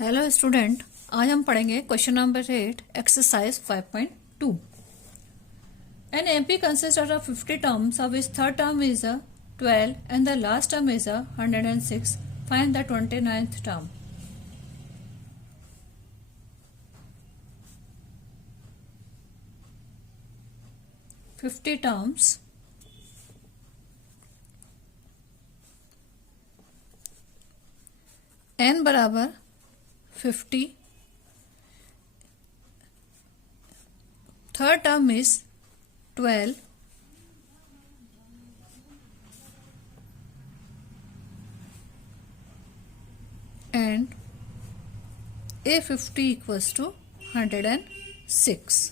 Hello student, आज हम पढ़ेंगे question number 8 exercise 5.2। An AP consist of 50 terms of which third term is 12 and the last term is 106। Find the 29th term. Fifty terms, n बराबर 50, third term is 12, and A50 equals to 106।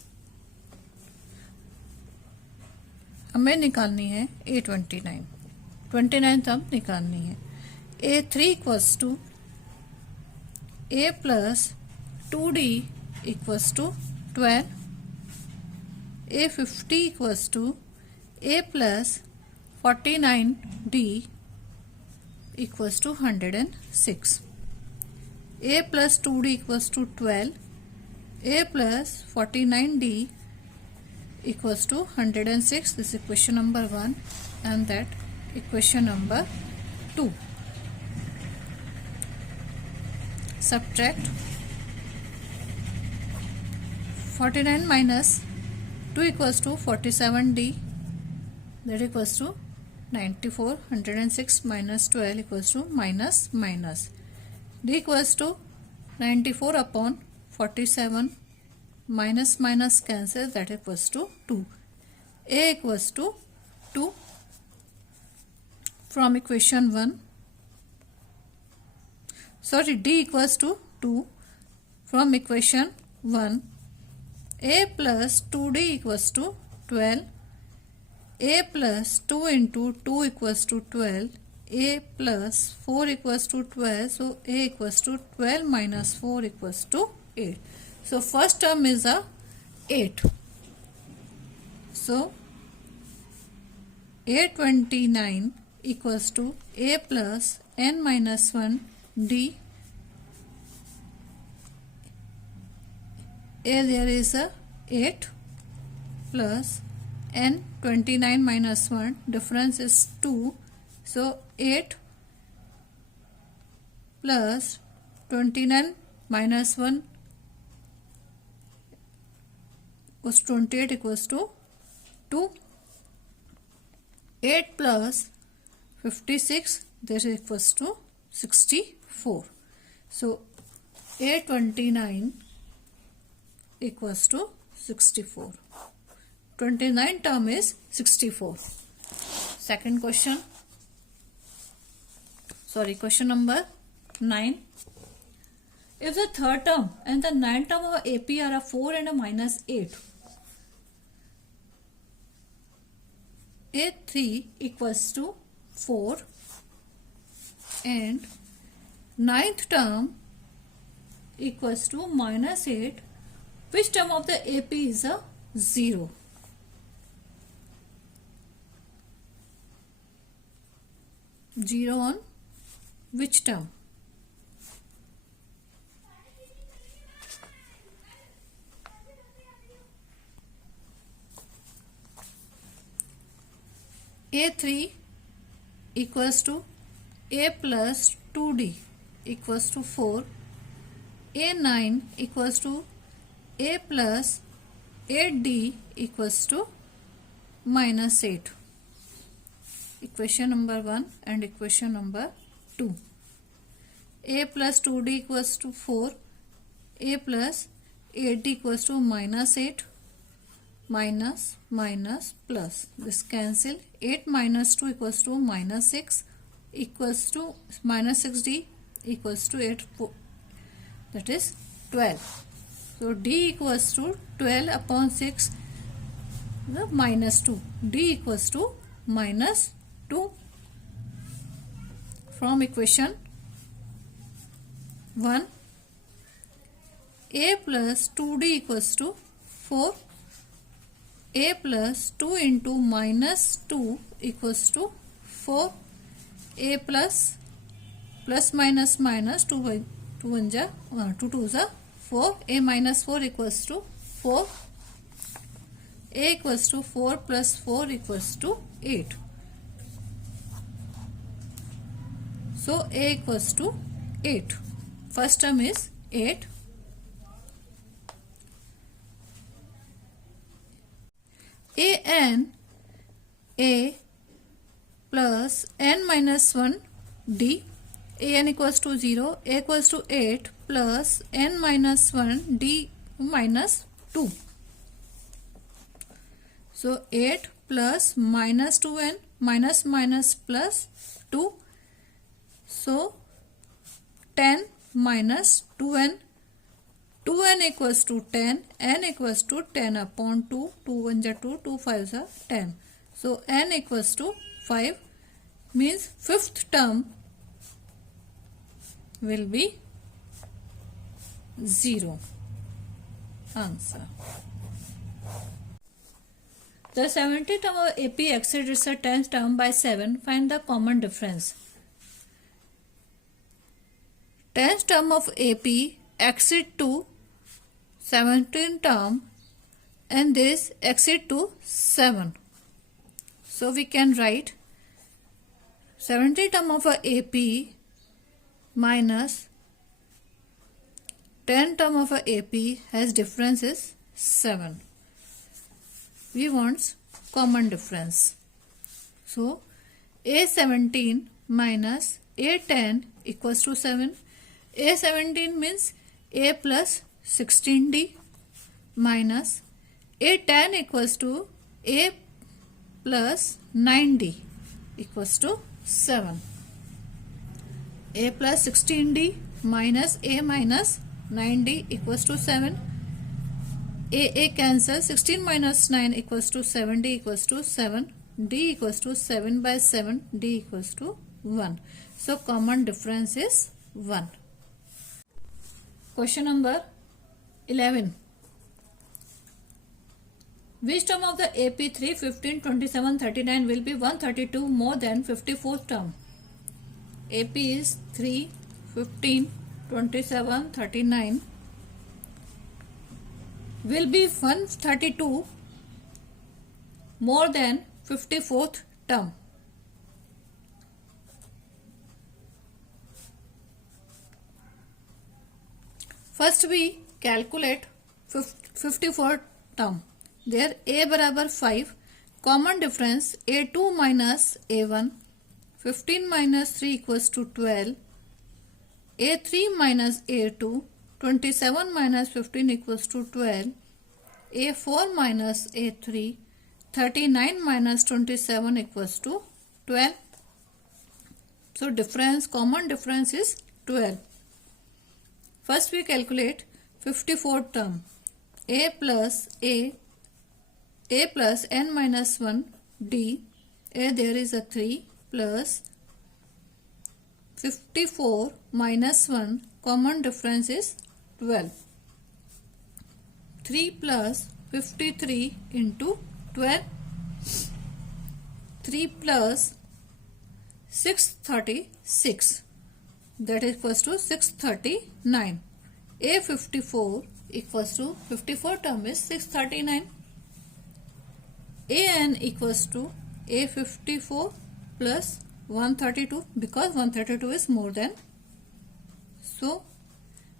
हमें निकालनी है A29, 29 term निकालनी है। A3 equals to A plus 2D equals to 12, A50 equals to A plus 49D equals to 106, A plus 2D equals to 12, A plus 49D equals to 106. This is equation number 1 and that equation number 2. Subtract 49 minus 2 equals to 47D, that equals to 94. 106 minus 12 equals to minus. D equals to 94 upon 47, minus cancel, that equals to 2. A equals to 2 from equation 1. D equals to 2 from equation 1. A plus 2D equals to 12. A plus 2 into 2 equals to 12. A plus 4 equals to 12. So A equals to 12 minus 4 equals to 8. So first term is 8. So A29 equals to A plus n minus 1 D. A there is 8 plus n, 29 minus 1, difference is 2. So 8 plus 29 minus 1 was 28 equals to 2. 8 plus 56, that is equals to 64. So A29 equals to 64. 29 term is 64. Second question. Question number 9. If the third term and the ninth term of AP are a 4 and a minus 8, A3 equals to 4 and ninth term equals to minus 8, which term of the AP is a 0? Zero on which term? A3 equals to A plus 2D equals to 4. A9 equals to A plus 8D equals to minus 8. Equation number 1 and equation number 2. A plus 2D equals to 4. A plus 8D equals to minus 8. Minus plus. This cancel. 8 minus 2 equals to minus 6 equals to minus 6D equals to 8. That is 12. So D equals to 12 upon 6, the minus 2. D equals to minus 2 from equation 1. A plus 2D equals to 4. A plus 2 into minus 2 equals to 4. A plus minus 2 by 2 1 जा 2 2 जा 4, a minus 4 equals to 4, a equals to 4 plus 4 equals to 8. So a equals to 8. First term is 8. A plus n minus 1 d. an equals to 0, a equals to 8 plus n minus 1 d minus 2. So 8 plus minus 2n minus minus plus 2. So 10 minus 2n. 2n equals to 10, n equals to 10 upon 2, 2 1 ja 2, 2 5 ja 10. So n equals to 5, means fifth term will be 0. Answer. The 70th term of AP exceeds its 10th term by 7. Find the common difference. 10th term of AP exceed to 17th term and this exceed to 7. So we can write 70th term of a AP minus 10th term of a AP has difference is 7. We want common difference. So A17 minus A10 equals to 7. A17 means A plus 16d minus A10 equals to A plus 9d equals to 7. A plus 16d minus A minus 9d equals to 7. A cancel. 16 minus 9 equals to 7d equals to 7. D equals to 7 by 7. D equals to 1. So common difference is 1. Question number 11. Which term of the AP 3, 15, 27, 39 will be 132 more than 54th term? AP is 3, 15, 27, 39 will be 132 more than 54th term. First we calculate 54 term. There A बराबर 5. Common difference A2 minus A1. 15 minus 3 equals to 12. A3 minus A2. 27 minus 15 equals to 12. A4 minus A3. 39 minus 27 equals to 12. So difference, common difference is 12. First we calculate 54th term. A plus n minus 1 d. A there is a 3 plus 54 minus 1. Common difference is 12. 3 plus 53 into 12. 3 plus 636. That is equals to 639. A54 equals to 54 term is 639. An equals to A54 plus 132 because 132 is more than. So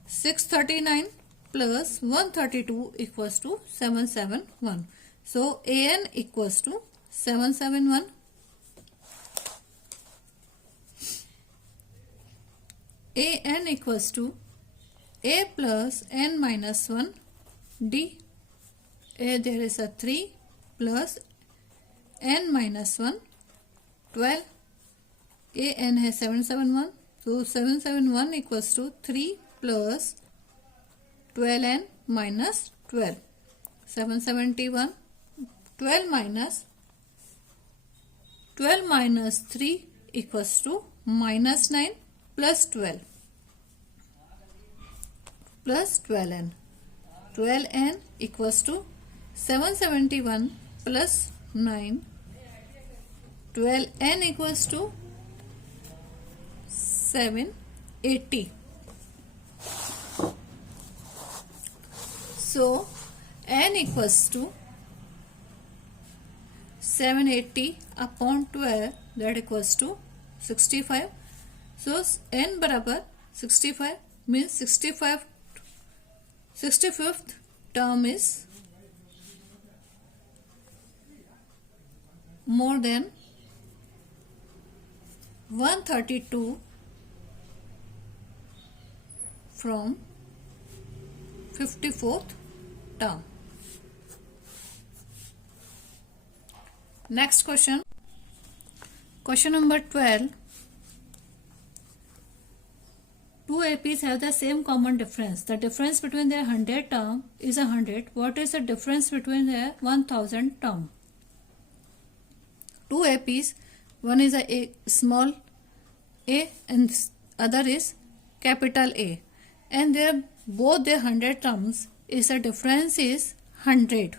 639 plus 132 equals to 771. So An equals to 771. An equals to A plus n minus 1 d. A there is a 3 plus n minus 1 12. An has 771. So 771 equals to 3 plus 12n minus 12. 771. 12 minus 3 equals to minus 9 plus 12 plus 12n. 12n equals to 771 plus 9. 12n equals to 780. So n equals to 780 upon 12, that equals to 65. So n बराबर 65 means 65th term is more than 132 from 54th term. Next question. Question number 12. Two APs have the same common difference. The difference between their 100 term is 100. What is the difference between their 1000 term? Two APs, one is a small a and other is capital A, and their both their 100 terms is the difference is 100.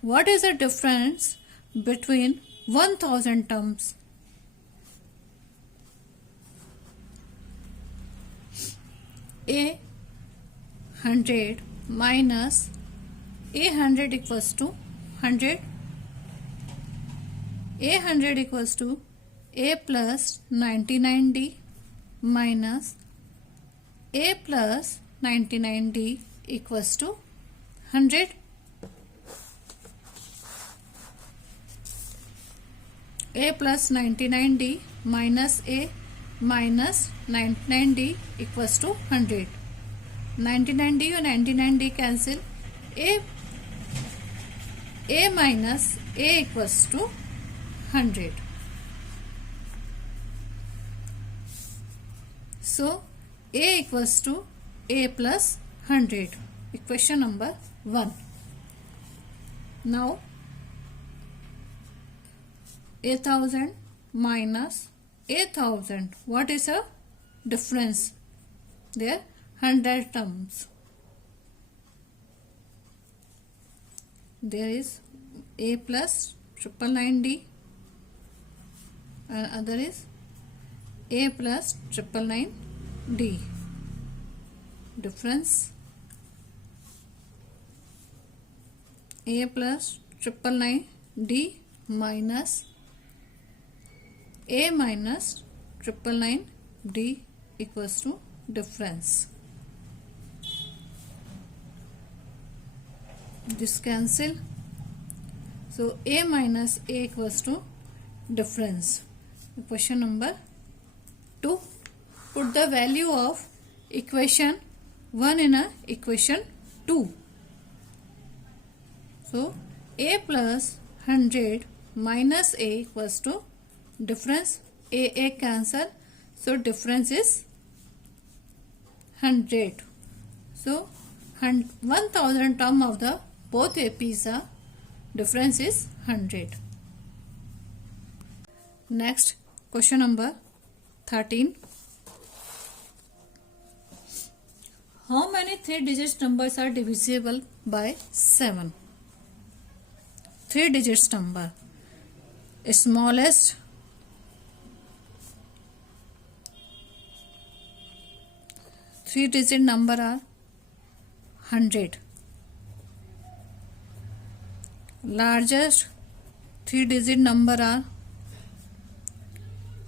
What is the difference between 1000 terms? A 100 minus A 100 equals to 100. A 100 equals to A plus 99D minus A plus 99D equals to 100. A plus 99D minus A minus 99D equals to 100. 99D और 99D cancel. A minus A equals to 100. So A equals to A plus 100. Equation number 1. Now 8000 minus 8000. What is a difference? There 100 terms. There is A plus 999D and other is A plus 999D. Difference A plus 999D minus A minus 999D equals to difference. This cancel. So A minus A equals to difference. Question number 2. Put the value of equation 1 in a equation 2. So A plus 100 minus A equals to difference. A cancel. So difference is 100. So 1000 term of the both APs are difference is 100. Next question number 13. How many 3-digit numbers are divisible by 7? 3 digits number. Smallest 3-digit number are 100. Largest 3-digit number are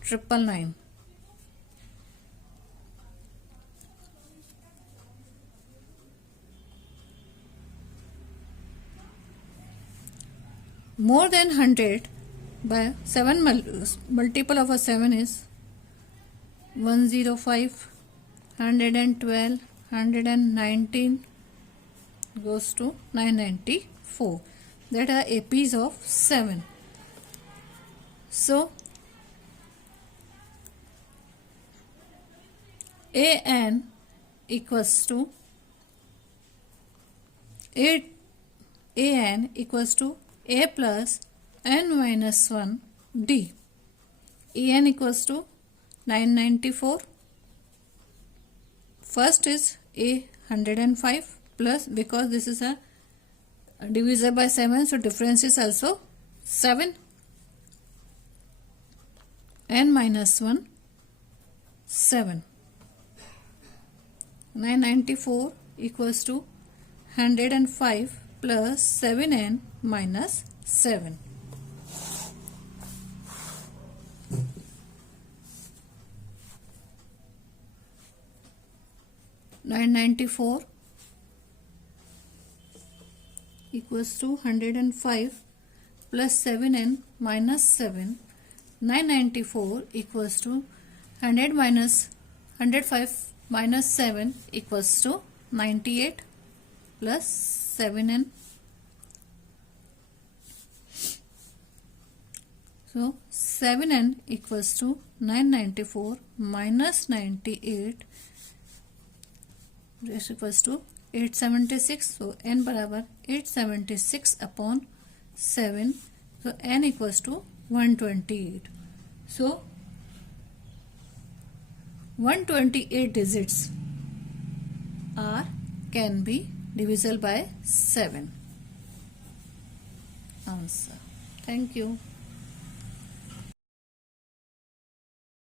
999. More than 100 by 7 multiple of a 7 is 105, 112, 119 goes to 994. That are APs of 7. So AN equals to AN equals to A plus n minus 1 D. AN equals to 994. First is A 105 plus, because this is a divisible by 7, so difference is also 7. N minus 1 7. 994 equals to 105 plus 7n minus 7. 994 equals to 105 plus 7n minus 7. 994 equals to 100 minus 105 minus 7 equals to 98 plus 7n. So 7n equals to 994 minus 98 is equals to 876. So n बराबर 876 upon 7. So n equals to 128. So 128 digits can be divisible by 7. Answer. Thank you.